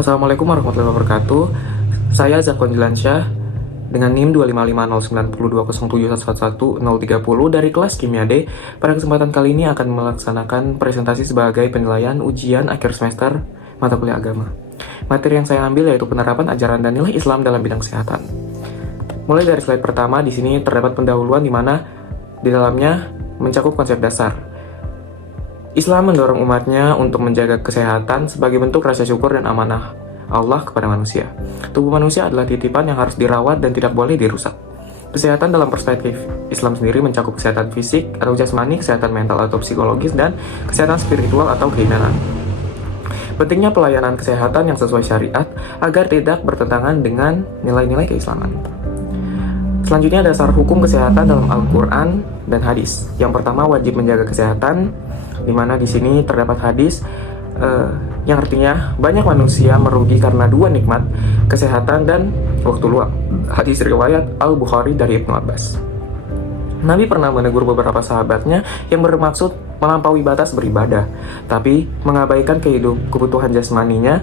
Assalamualaikum warahmatullahi wabarakatuh. Saya Zakwan Dilansyah dengan NIM 255090207111030 dari kelas Kimia D. Pada kesempatan kali ini akan melaksanakan presentasi sebagai penilaian ujian akhir semester mata kuliah agama. Materi yang saya ambil yaitu penerapan ajaran dan nilai Islam dalam bidang kesehatan. Mulai dari slide pertama, di sini terdapat pendahuluan di mana di dalamnya mencakup konsep dasar. Islam mendorong umatnya untuk menjaga kesehatan sebagai bentuk rasa syukur dan amanah Allah kepada manusia. Tubuh manusia adalah titipan yang harus dirawat dan tidak boleh dirusak. Kesehatan dalam perspektif Islam sendiri mencakup kesehatan fisik atau jasmani, kesehatan mental atau psikologis, dan kesehatan spiritual atau keimanan. Pentingnya pelayanan kesehatan yang sesuai syariat agar tidak bertentangan dengan nilai-nilai keislaman. Selanjutnya dasar hukum kesehatan dalam Al-Quran dan hadis. Yang pertama, wajib menjaga kesehatan, di mana di sini terdapat hadis yang artinya banyak manusia merugi karena dua nikmat, kesehatan dan waktu luang. Hadis riwayat Al-Bukhari dari Ibnu Abbas. Nabi pernah menegur beberapa sahabatnya yang bermaksud melampaui batas beribadah, tapi mengabaikan kebutuhan jasmaninya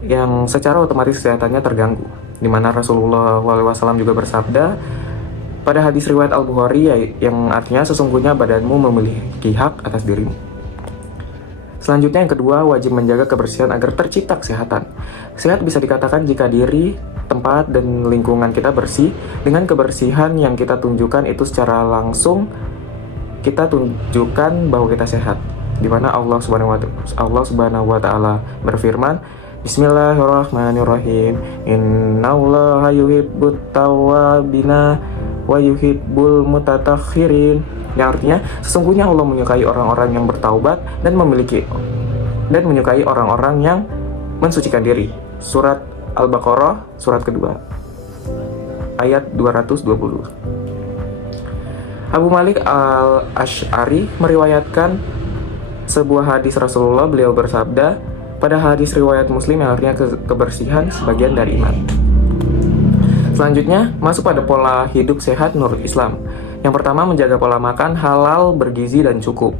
yang secara otomatis kesehatannya terganggu. Di mana Rasulullah SAW juga bersabda pada hadis riwayat Al-Bukhari yang artinya sesungguhnya badanmu memiliki hak atas dirimu. Selanjutnya yang kedua, wajib menjaga kebersihan agar tercipta kesehatan. Sehat bisa dikatakan jika diri, tempat, dan lingkungan kita bersih. Dengan kebersihan yang kita tunjukkan itu secara langsung kita tunjukkan bahwa kita sehat. Di mana Allah Subhanahu wa taala berfirman, Bismillahirrahmanirrahim. Innallaha yuhibbut tawwabina wa yuhibbul mutatahhirin. Yang artinya sesungguhnya Allah menyukai orang-orang yang bertaubat dan menyukai orang-orang yang mensucikan diri. Surat Al-Baqarah surat kedua ayat 220. Abu Malik Al-Asy'ari meriwayatkan sebuah hadis Rasulullah. Beliau bersabda pada hadis riwayat Muslim yang artinya kebersihan sebagian dari iman. Selanjutnya masuk pada pola hidup sehat menurut Islam. Yang pertama, menjaga pola makan halal, bergizi, dan cukup.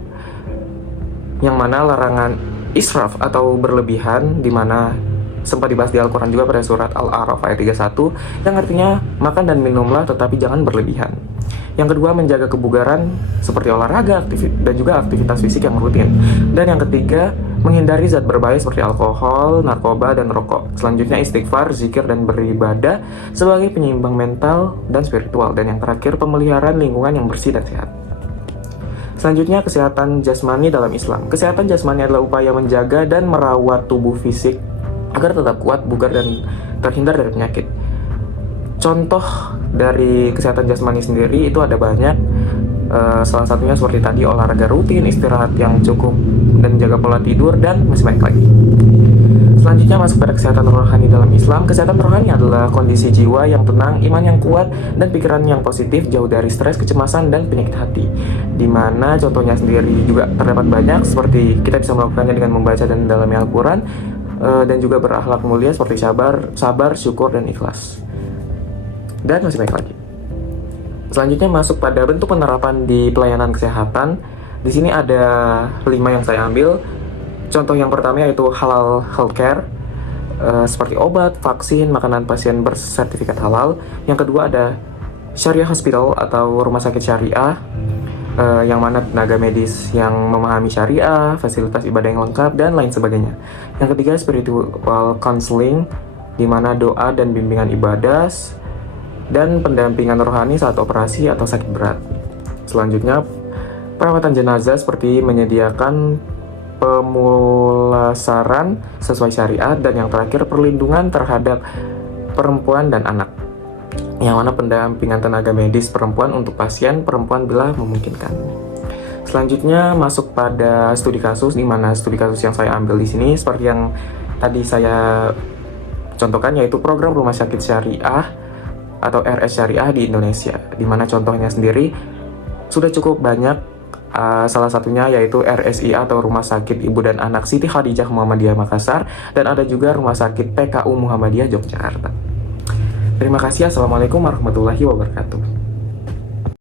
Yang mana larangan israf atau berlebihan, di mana sempat dibahas di Al-Quran juga pada surat Al-A'raf ayat 31, yang artinya makan dan minumlah tetapi jangan berlebihan. Yang kedua, menjaga kebugaran seperti olahraga dan juga aktivitas fisik yang rutin. Dan yang ketiga, menghindari zat berbahaya seperti alkohol, narkoba, dan rokok. Selanjutnya istighfar, zikir, dan beribadah sebagai penyeimbang mental dan spiritual. Dan yang terakhir, pemeliharaan lingkungan yang bersih dan sehat. Selanjutnya, kesehatan jasmani dalam Islam. Kesehatan jasmani adalah upaya menjaga dan merawat tubuh fisik agar tetap kuat, bugar, dan terhindar dari penyakit. Contoh dari kesehatan jasmani sendiri itu ada banyak. Salah satunya seperti tadi, olahraga rutin, istirahat yang cukup, dan jaga pola tidur, dan masih banyak lagi. Selanjutnya masuk pada kesehatan rohani dalam Islam. Kesehatan rohani adalah kondisi jiwa yang tenang, iman yang kuat, dan pikiran yang positif, jauh dari stres, kecemasan, dan penyakit hati. Dimana contohnya sendiri juga terdapat banyak, seperti kita bisa melakukannya dengan membaca dan mendalami Al-Quran, dan juga berakhlak mulia seperti sabar, syukur, dan ikhlas. Dan masih banyak lagi. Selanjutnya masuk pada bentuk penerapan di pelayanan kesehatan. Di sini ada 5 yang saya ambil. Contoh yang pertama yaitu halal healthcare, seperti obat, vaksin, makanan pasien bersertifikat halal. Yang kedua ada syariah hospital atau rumah sakit syariah, yang mana tenaga medis yang memahami syariah, fasilitas ibadah yang lengkap, dan lain sebagainya. Yang ketiga spiritual counseling, di mana doa dan bimbingan ibadah dan pendampingan rohani saat operasi atau sakit berat. Selanjutnya, perawatan jenazah seperti menyediakan pemulasaran sesuai syariat, dan yang terakhir perlindungan terhadap perempuan dan anak, yang mana pendampingan tenaga medis perempuan untuk pasien perempuan bila memungkinkan. Selanjutnya masuk pada studi kasus, di mana studi kasus yang saya ambil di sini seperti yang tadi saya contohkan, yaitu program rumah sakit syariah atau RS Syariah di Indonesia, di mana contohnya sendiri sudah cukup banyak, salah satunya yaitu RSIA atau Rumah Sakit Ibu dan Anak Siti Khadijah Muhammadiyah Makassar, dan ada juga Rumah Sakit PKU Muhammadiyah Yogyakarta. Terima kasih. Assalamualaikum warahmatullahi wabarakatuh.